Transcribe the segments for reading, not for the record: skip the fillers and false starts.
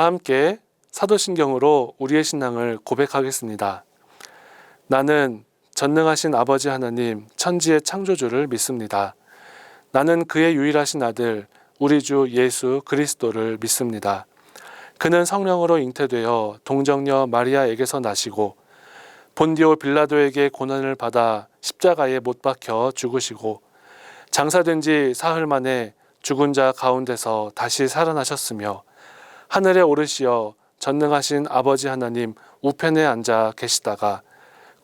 다 함께 사도신경으로 우리의 신앙을 고백하겠습니다. 나는 전능하신 아버지 하나님 천지의 창조주를 믿습니다. 나는 그의 유일하신 아들 우리 주 예수 그리스도를 믿습니다. 그는 성령으로 잉태되어 동정녀 마리아에게서 나시고 본디오 빌라도에게 고난을 받아 십자가에 못 박혀 죽으시고 장사된 지 사흘 만에 죽은 자 가운데서 다시 살아나셨으며 하늘에 오르시어 전능하신 아버지 하나님 우편에 앉아 계시다가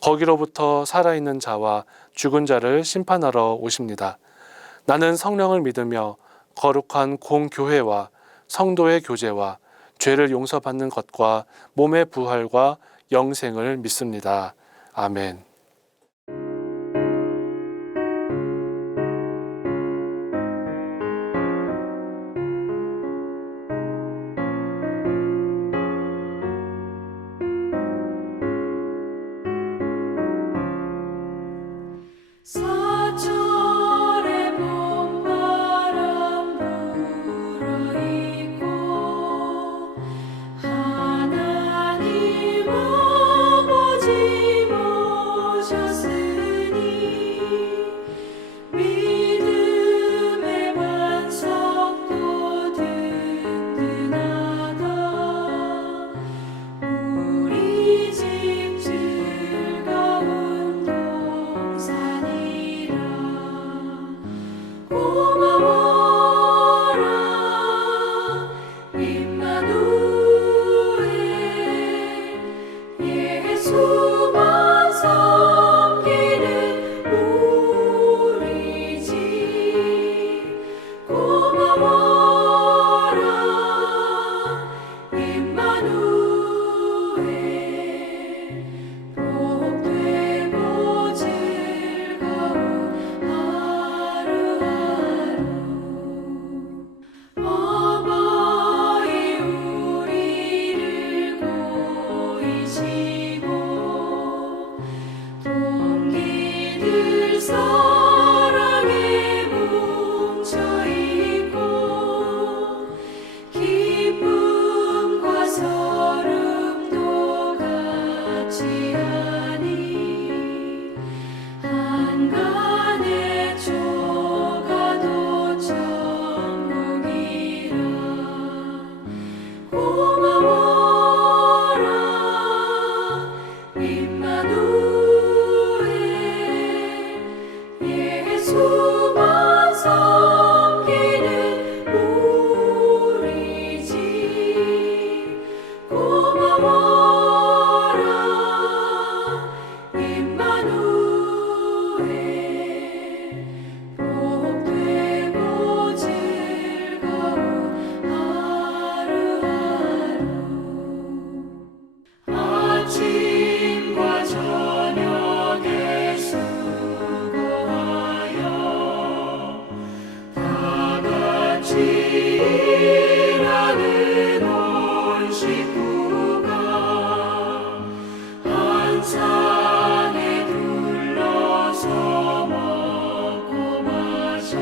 거기로부터 살아있는 자와 죽은 자를 심판하러 오십니다. 나는 성령을 믿으며 거룩한 공교회와 성도의 교제와 죄를 용서받는 것과 몸의 부활과 영생을 믿습니다. 아멘. 사철의 봄바람 불어있고 하나님 아버지 모셨으니 믿음의 반석도 든든하다. 우리 집 즐거운 동산이라. 고마워라 임마누엘. 예수만 섬기는 우리 집. 고마워라 임마누엘. 복되고 즐거운 하루하루. 어버이 우리를 보이시고 동기들 사랑에 뭉쳐있고 기쁨과 서름도 같이 하니 한간의 조가도 천국이라. 고마워라 임마누엘. 예수만 섬기는 우리 집. 고마워라 임마누엘. 복되고 즐거운 하루하루. 아침과 저녁에 수고하여 다 같이 일하는 온 식구가 한 상에 둘러서 먹고 마셔.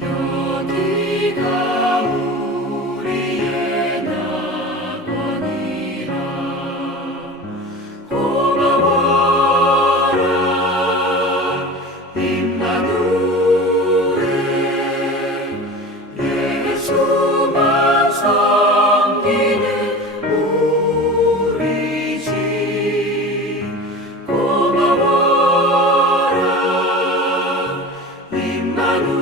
여기가 우리의 낙원이라. 고마워라 임마누엘. 예수만 섬기는 우리 집. 고마워라 임마누엘.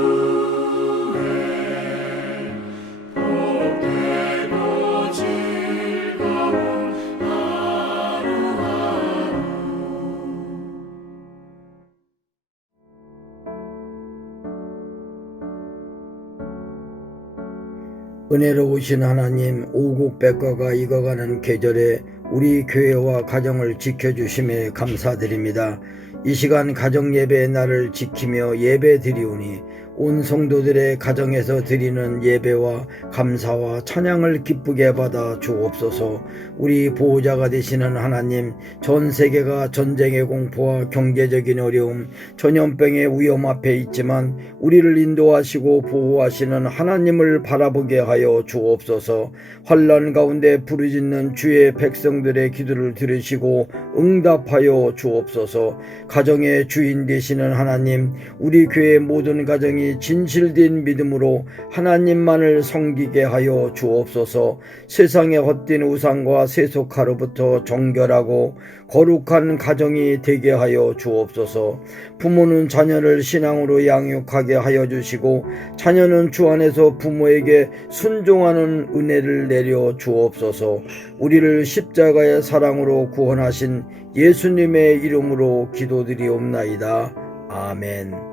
복되고 즐거운 하루하루. 은혜로우신 하나님, 오국백과가 익어가는 계절에 우리 교회와 가정을 지켜주심에 감사드립니다. 이 시간 가정예배의 날을 지키며 예배 드리오니 온 성도들의 가정에서 드리는 예배와 감사와 찬양을 기쁘게 받아 주옵소서. 우리 보호자가 되시는 하나님, 전 세계가 전쟁의 공포와 경제적인 어려움, 전염병의 위험 앞에 있지만 우리를 인도하시고 보호하시는 하나님을 바라보게 하여 주옵소서. 환난 가운데 부르짖는 주의 백성들의 기도를 들으시고 응답하여 주옵소서. 가정의 주인 되시는 하나님, 우리 교회 모든 가정이 진실된 믿음으로 하나님만을 섬기게 하여 주옵소서. 세상의 헛된 우상과 세속화로부터 정결하고 거룩한 가정이 되게 하여 주옵소서. 부모는 자녀를 신앙으로 양육하게 하여 주시고 자녀는 주 안에서 부모에게 순종하는 은혜를 내려 주옵소서. 우리를 십자가의 사랑으로 구원하신 예수님의 이름으로 기도드리옵나이다. 아멘.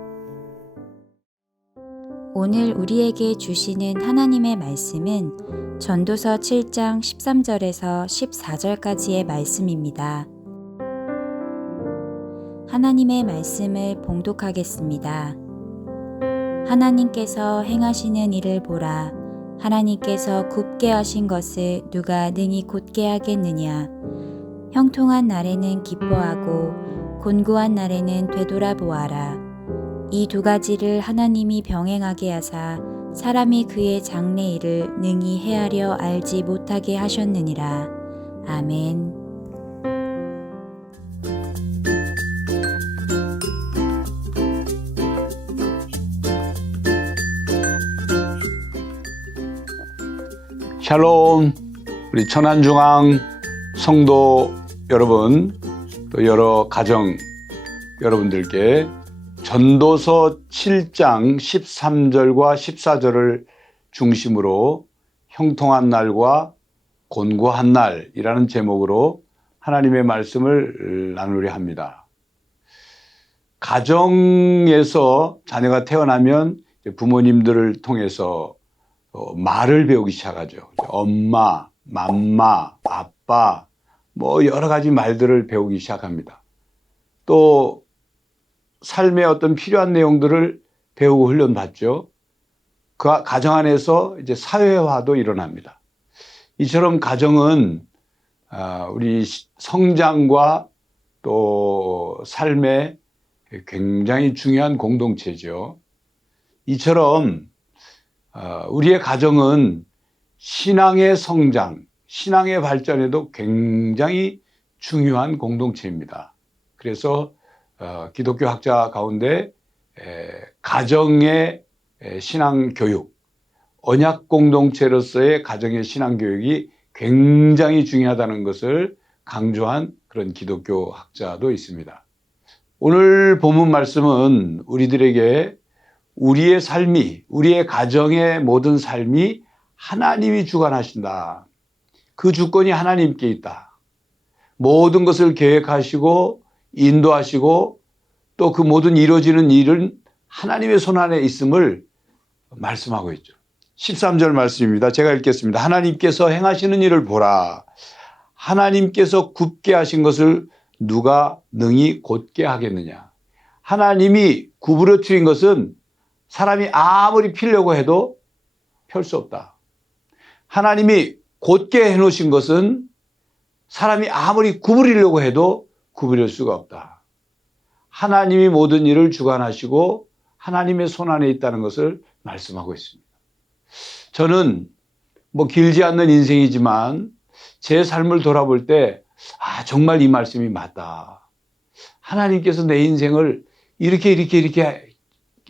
오늘 우리에게 주시는 하나님의 말씀은 전도서 7장 13절에서 14절까지의 말씀입니다. 하나님의 말씀을 봉독하겠습니다. 하나님께서 행하시는 일을 보라. 하나님께서 굽게 하신 것을 누가 능히 곧게 하겠느냐. 형통한 날에는 기뻐하고 곤고한 날에는 되돌아보아라. 이 두 가지를 하나님이 병행하게 하사 사람이 그의 장래일을 능히 헤아려 알지 못하게 하셨느니라. 아멘. 샬롬, 우리 천안중앙 성도 여러분, 또 여러 가정 여러분들께 전도서 7장 13절과 14절을 중심으로 형통한 날과 곤고한 날이라는 제목으로 하나님의 말씀을 나누려 합니다. 가정에서 자녀가 태어나면 부모님들을 통해서 말을 배우기 시작하죠. 엄마, 맘마, 아빠, 뭐 여러 가지 말들을 배우기 시작합니다. 또 삶의 어떤 필요한 내용들을 배우고 훈련받죠. 그 가정 안에서 이제 사회화도 일어납니다. 이처럼 가정은 우리 성장과 또 삶의 굉장히 중요한 공동체죠. 이처럼 우리의 가정은 신앙의 성장, 신앙의 발전에도 굉장히 중요한 공동체입니다. 그래서 기독교 학자 가운데 가정의 신앙 교육, 언약 공동체로서의 가정의 신앙 교육이 굉장히 중요하다는 것을 강조한 그런 기독교 학자도 있습니다. 오늘 본문 말씀은 우리들에게 우리의 삶이, 우리의 가정의 모든 삶이 하나님이 주관하신다. 그 주권이 하나님께 있다. 모든 것을 계획하시고 인도하시고 또 그 모든 이루어지는 일은 하나님의 손안에 있음을 말씀하고 있죠. 13절 말씀입니다. 제가 읽겠습니다. 하나님께서 행하시는 일을 보라. 하나님께서 굽게 하신 것을 누가 능히 곧게 하겠느냐. 하나님이 구부러뜨린 것은 사람이 아무리 피려고 해도 펼 수 없다. 하나님이 곧게 해놓으신 것은 사람이 아무리 구부리려고 해도 구부릴 수가 없다. 하나님이 모든 일을 주관하시고 하나님의 손안에 있다는 것을 말씀하고 있습니다. 저는 뭐 길지 않는 인생이지만 제 삶을 돌아볼 때 정말 이 말씀이 맞다. 하나님께서 내 인생을 이렇게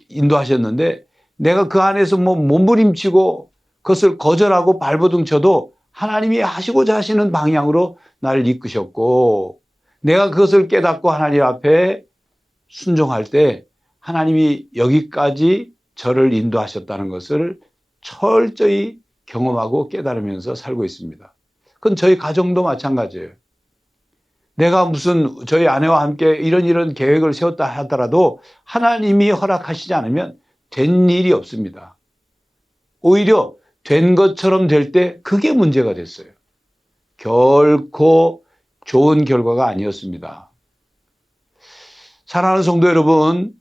인도하셨는데 내가 그 안에서 뭐 몸부림치고 그것을 거절하고 발버둥 쳐도 하나님이 하시고자 하시는 방향으로 나를 이끄셨고 내가 그것을 깨닫고 하나님 앞에 순종할 때 하나님이 여기까지 저를 인도하셨다는 것을 철저히 경험하고 깨달으면서 살고 있습니다. 그건 저희 가정도 마찬가지예요. 내가 무슨 저희 아내와 함께 이런 계획을 세웠다 하더라도 하나님이 허락하시지 않으면 된 일이 없습니다. 오히려 된 것처럼 될 때 그게 문제가 됐어요. 결코 좋은 결과가 아니었습니다. 사랑하는 성도 여러분,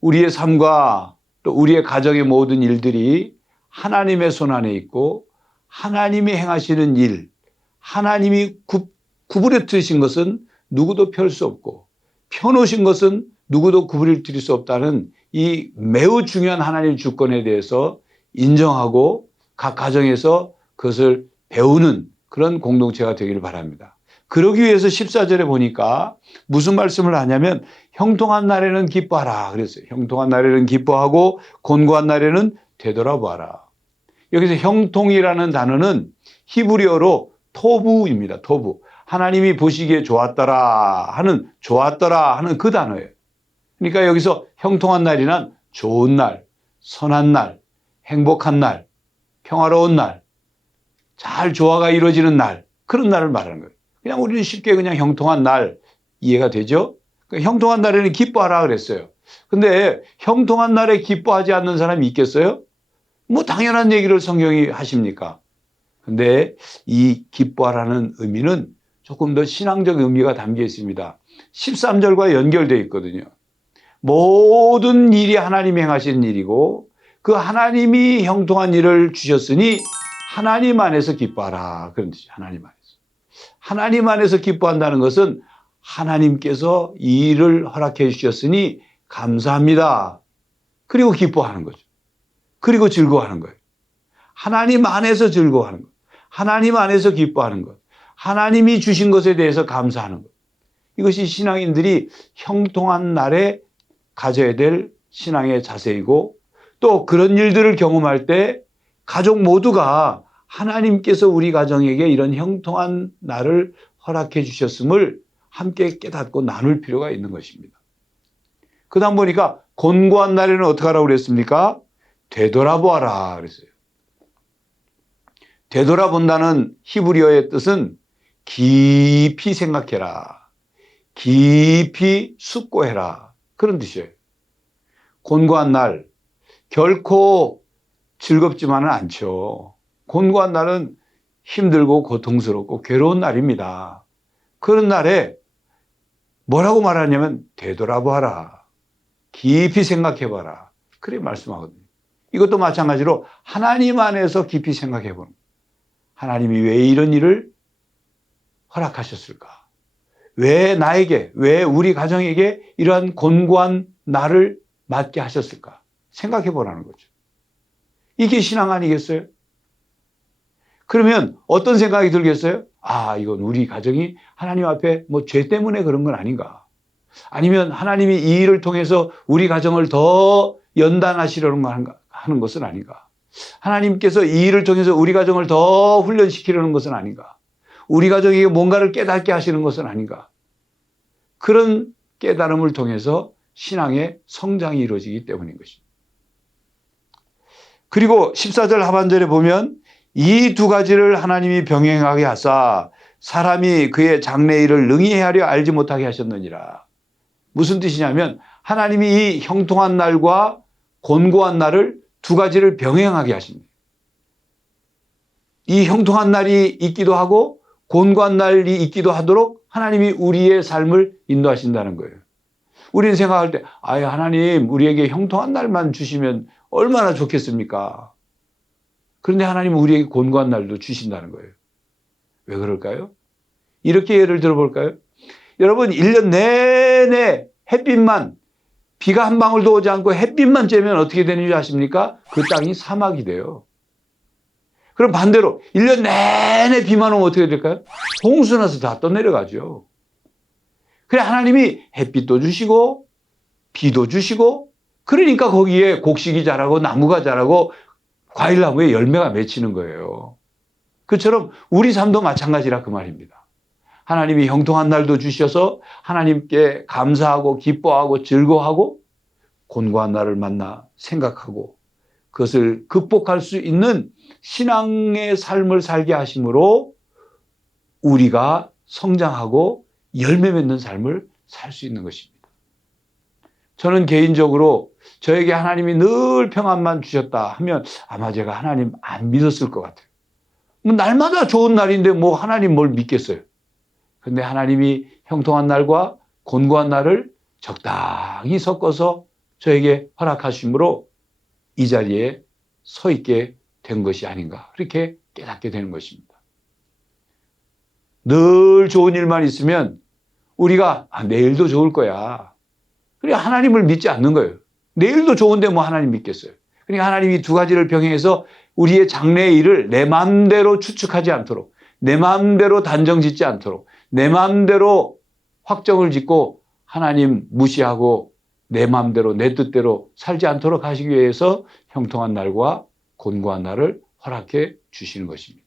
우리의 삶과 또 우리의 가정의 모든 일들이 하나님의 손 안에 있고 하나님이 행하시는 일, 하나님이 구부려 트신 것은 누구도 펼 수 없고 펴놓으신 것은 누구도 구부려 트릴 수 없다는 이 매우 중요한 하나님의 주권에 대해서 인정하고 각 가정에서 그것을 배우는 그런 공동체가 되기를 바랍니다. 그러기 위해서 14절에 보니까 무슨 말씀을 하냐면 형통한 날에는 기뻐하라 그랬어요. 형통한 날에는 기뻐하고 곤고한 날에는 되돌아보아라. 여기서 형통이라는 단어는 히브리어로 토부입니다. 토부. 하나님이 보시기에 좋았더라 하는 그 단어예요. 그러니까 여기서 형통한 날이란 좋은 날, 선한 날, 행복한 날, 평화로운 날, 잘 조화가 이루어지는 날, 그런 날을 말하는 거예요. 그냥 우리는 쉽게 그냥 형통한 날 이해가 되죠? 그러니까 형통한 날에는 기뻐하라 그랬어요. 근데 형통한 날에 기뻐하지 않는 사람이 있겠어요? 뭐 당연한 얘기를 성경이 하십니까? 근데 이 기뻐하라는 의미는 조금 더 신앙적 의미가 담겨 있습니다. 13절과 연결되어 있거든요. 모든 일이 하나님이 행하시는 일이고 그 하나님이 형통한 일을 주셨으니 하나님 안에서 기뻐하라. 그런 뜻이죠. 하나님 안에서. 하나님 안에서 기뻐한다는 것은 하나님께서 이 일을 허락해 주셨으니 감사합니다. 그리고 기뻐하는 거죠. 그리고 즐거워하는 거예요. 하나님 안에서 즐거워하는 것. 하나님 안에서 기뻐하는 것. 하나님이 주신 것에 대해서 감사하는 것. 이것이 신앙인들이 형통한 날에 가져야 될 신앙의 자세이고 또 그런 일들을 경험할 때 가족 모두가 하나님께서 우리 가정에게 이런 형통한 날을 허락해 주셨음을 함께 깨닫고 나눌 필요가 있는 것입니다. 그 다음 보니까 곤고한 날에는 어떻게 하라고 그랬습니까? 되돌아보아라 그랬어요. 되돌아본다는 히브리어의 뜻은 깊이 생각해라. 깊이 숙고해라. 그런 뜻이에요. 곤고한 날, 결코 즐겁지만은 않죠. 곤고한 날은 힘들고 고통스럽고 괴로운 날입니다. 그런 날에 뭐라고 말하냐면 되돌아봐라. 깊이 생각해봐라. 그래 말씀하거든요. 이것도 마찬가지로 하나님 안에서 깊이 생각해보는 거예요. 하나님이 왜 이런 일을 허락하셨을까? 왜 나에게, 왜 우리 가정에게 이러한 곤고한 날을 맞게 하셨을까? 생각해보라는 거죠. 이게 신앙 아니겠어요? 그러면 어떤 생각이 들겠어요? 아, 이건 우리 가정이 하나님 앞에 뭐 죄 때문에 그런 건 아닌가? 아니면 하나님이 이 일을 통해서 우리 가정을 더 연단하시려는 거 하는 것은 아닌가? 하나님께서 이 일을 통해서 우리 가정을 더 훈련시키려는 것은 아닌가? 우리 가정에게 뭔가를 깨닫게 하시는 것은 아닌가? 그런 깨달음을 통해서 신앙의 성장이 이루어지기 때문인 것입니다. 그리고 14절 하반절에 보면 이 두 가지를 하나님이 병행하게 하사 사람이 그의 장래일을 능히 헤아려 알지 못하게 하셨느니라. 무슨 뜻이냐면 하나님이 이 형통한 날과 곤고한 날을 두 가지를 병행하게 하십니다. 이 형통한 날이 있기도 하고 곤고한 날이 있기도 하도록 하나님이 우리의 삶을 인도하신다는 거예요. 우리는 생각할 때 아예 하나님 우리에게 형통한 날만 주시면 얼마나 좋겠습니까? 그런데 하나님은 우리에게 곤고한 날도 주신다는 거예요. 왜 그럴까요? 이렇게 예를 들어볼까요? 여러분 1년 내내 햇빛만 비가 한 방울도 오지 않고 햇빛만 쬐면 어떻게 되는지 아십니까? 그 땅이 사막이 돼요. 그럼 반대로 1년 내내 비만 오면 어떻게 될까요? 홍수 나서 다 떠내려가죠. 그래 하나님이 햇빛도 주시고 비도 주시고 그러니까 거기에 곡식이 자라고 나무가 자라고 과일나무에 열매가 맺히는 거예요. 그처럼 우리 삶도 마찬가지라 그 말입니다. 하나님이 형통한 날도 주셔서 하나님께 감사하고 기뻐하고 즐거워하고 곤고한 날을 만나 생각하고 그것을 극복할 수 있는 신앙의 삶을 살게 하심으로 우리가 성장하고 열매 맺는 삶을 살 수 있는 것입니다. 저는 개인적으로 저에게 하나님이 늘 평안만 주셨다 하면 아마 제가 하나님 안 믿었을 것 같아요. 날마다 좋은 날인데 뭐 하나님 뭘 믿겠어요. 근데 하나님이 형통한 날과 곤고한 날을 적당히 섞어서 저에게 허락하심으로 이 자리에 서 있게 된 것이 아닌가, 그렇게 깨닫게 되는 것입니다. 늘 좋은 일만 있으면 우리가 내일도 좋을 거야, 그래 하나님을 믿지 않는 거예요. 내일도 좋은데 뭐 하나님 믿겠어요. 그러니까 하나님이 두 가지를 병행해서 우리의 장래의 일을 내 마음대로 추측하지 않도록, 내 마음대로 단정 짓지 않도록, 내 마음대로 확정을 짓고 하나님 무시하고 내 마음대로 내 뜻대로 살지 않도록 하시기 위해서 형통한 날과 곤고한 날을 허락해 주시는 것입니다.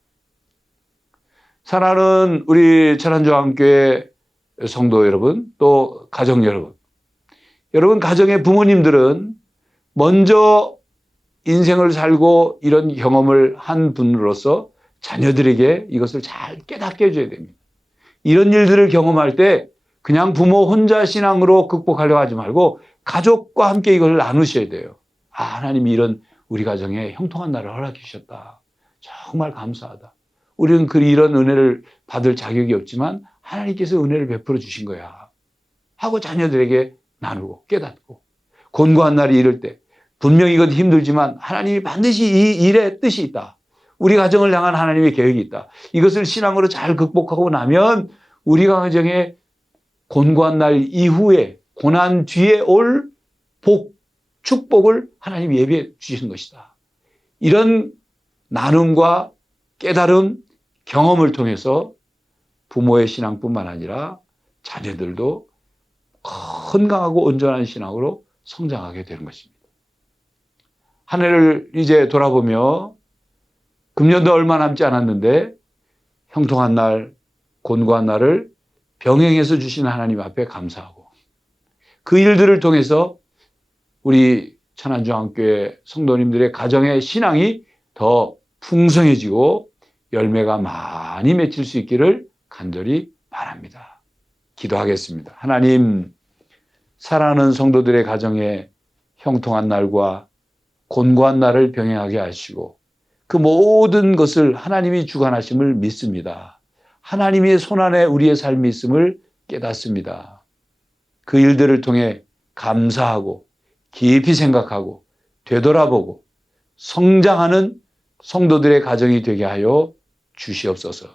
사랑하는 우리 천안조항교회 성도 여러분, 또 가정 여러분, 여러분 가정의 부모님들은 먼저 인생을 살고 이런 경험을 한 분으로서 자녀들에게 이것을 잘 깨닫게 해줘야 됩니다. 이런 일들을 경험할 때 그냥 부모 혼자 신앙으로 극복하려고 하지 말고 가족과 함께 이걸 나누셔야 돼요. 하나님이 이런 우리 가정에 형통한 날을 허락해 주셨다, 정말 감사하다. 우리는 이런 은혜를 받을 자격이 없지만 하나님께서 은혜를 베풀어 주신 거야 하고 자녀들에게 나누고 깨닫고, 곤고한 날이 이럴 때 분명히 이건 힘들지만 하나님이 반드시 이 일에 뜻이 있다, 우리 가정을 향한 하나님의 계획이 있다, 이것을 신앙으로 잘 극복하고 나면 우리 가정에 곤고한 날 이후에, 고난 뒤에 올 복, 축복을 하나님이 예비해 주시는 것이다. 이런 나눔과 깨달음, 경험을 통해서 부모의 신앙뿐만 아니라 자녀들도 건강하고 온전한 신앙으로 성장하게 되는 것입니다. 한 해를 이제 돌아보며 금년도 얼마 남지 않았는데 형통한 날, 곤고한 날을 병행해서 주신 하나님 앞에 감사하고, 그 일들을 통해서 우리 천안중앙교회 성도님들의 가정의 신앙이 더 풍성해지고 열매가 많이 맺힐 수 있기를 간절히 바랍니다. 기도하겠습니다. 하나님, 사랑하는 성도들의 가정에 형통한 날과 곤고한 날을 병행하게 하시고 그 모든 것을 하나님이 주관하심을 믿습니다. 하나님의 손안에 우리의 삶이 있음을 깨닫습니다. 그 일들을 통해 감사하고 깊이 생각하고 되돌아보고 성장하는 성도들의 가정이 되게 하여 주시옵소서.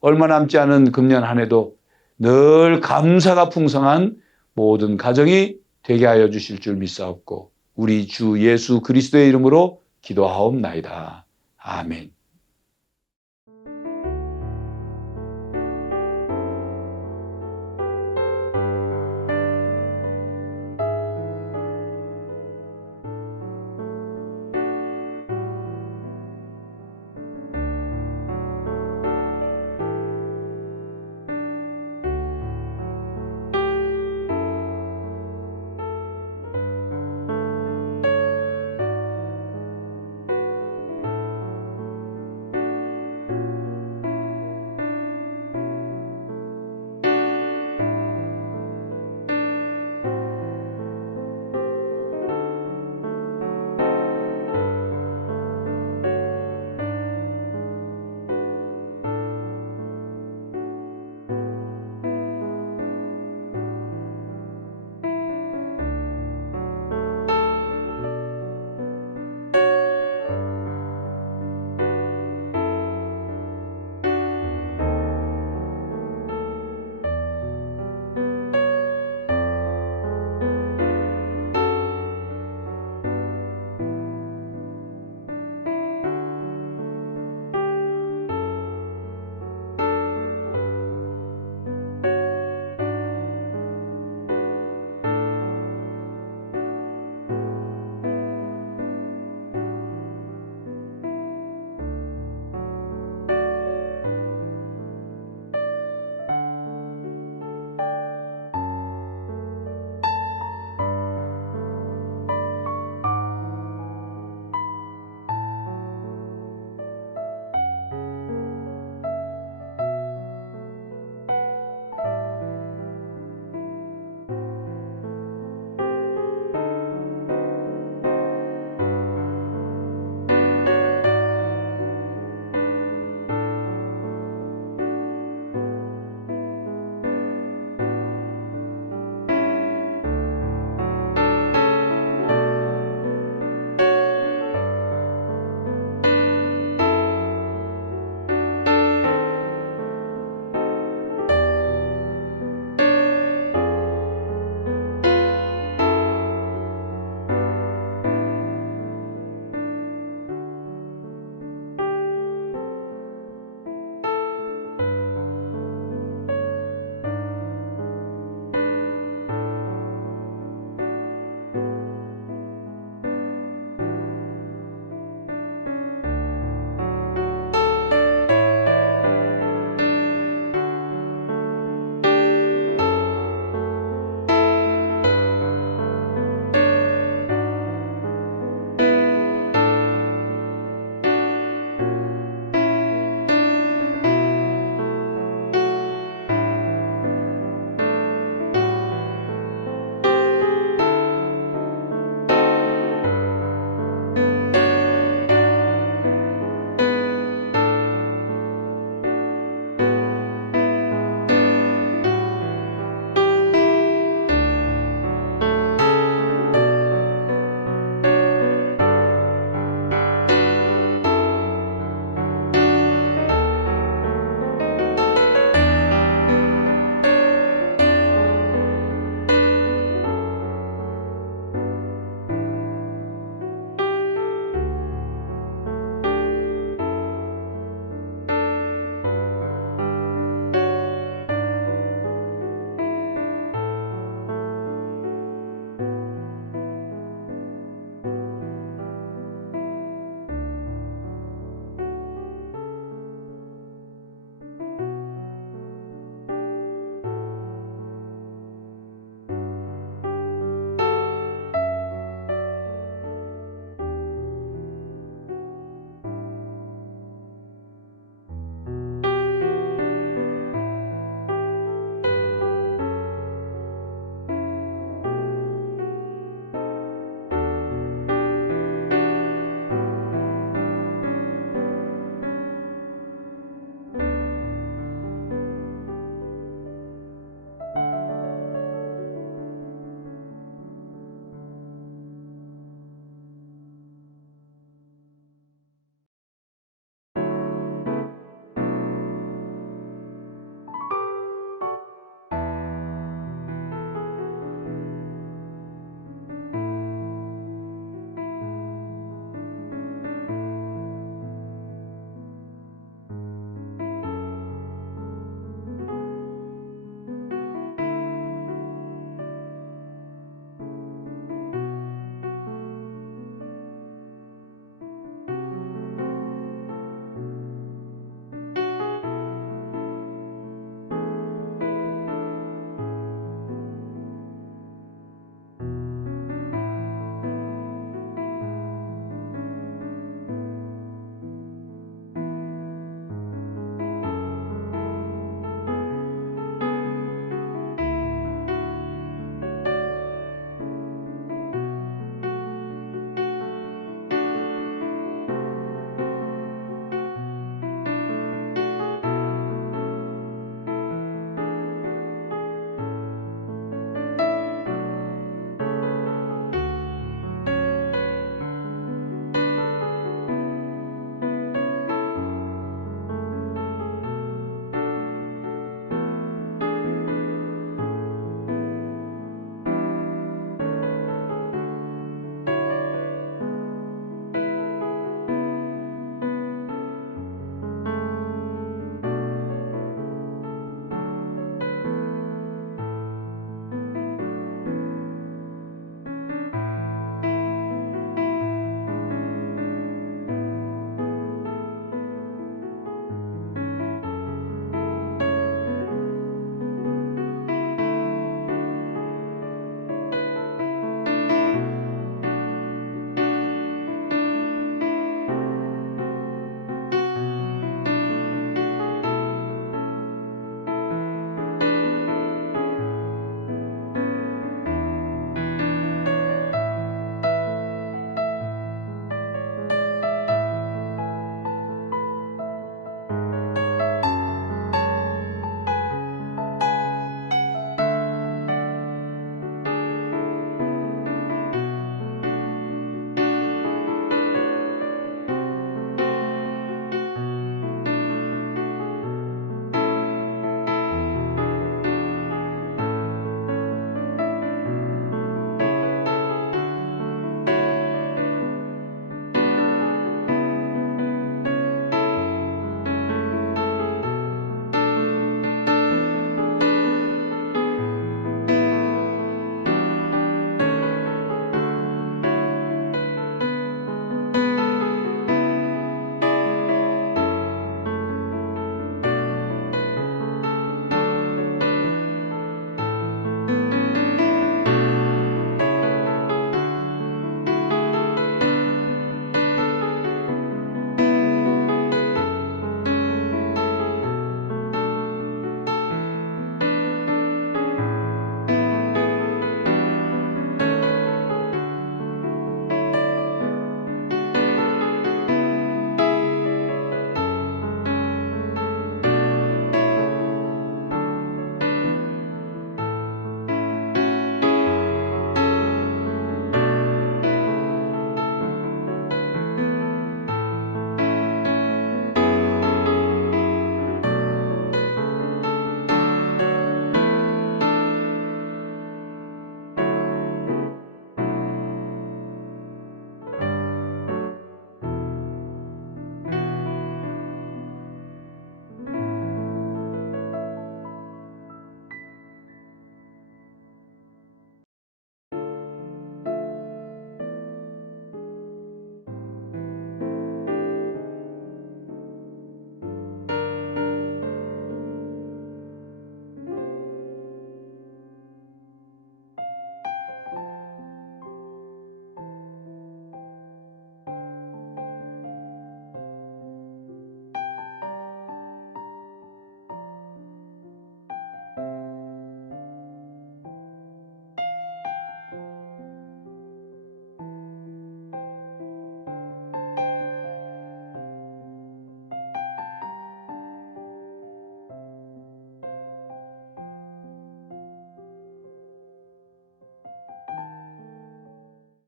얼마 남지 않은 금년 한 해도 늘 감사가 풍성한 모든 가정이 되게 하여 주실 줄 믿사옵고 우리 주 예수 그리스도의 이름으로 기도하옵나이다. 아멘.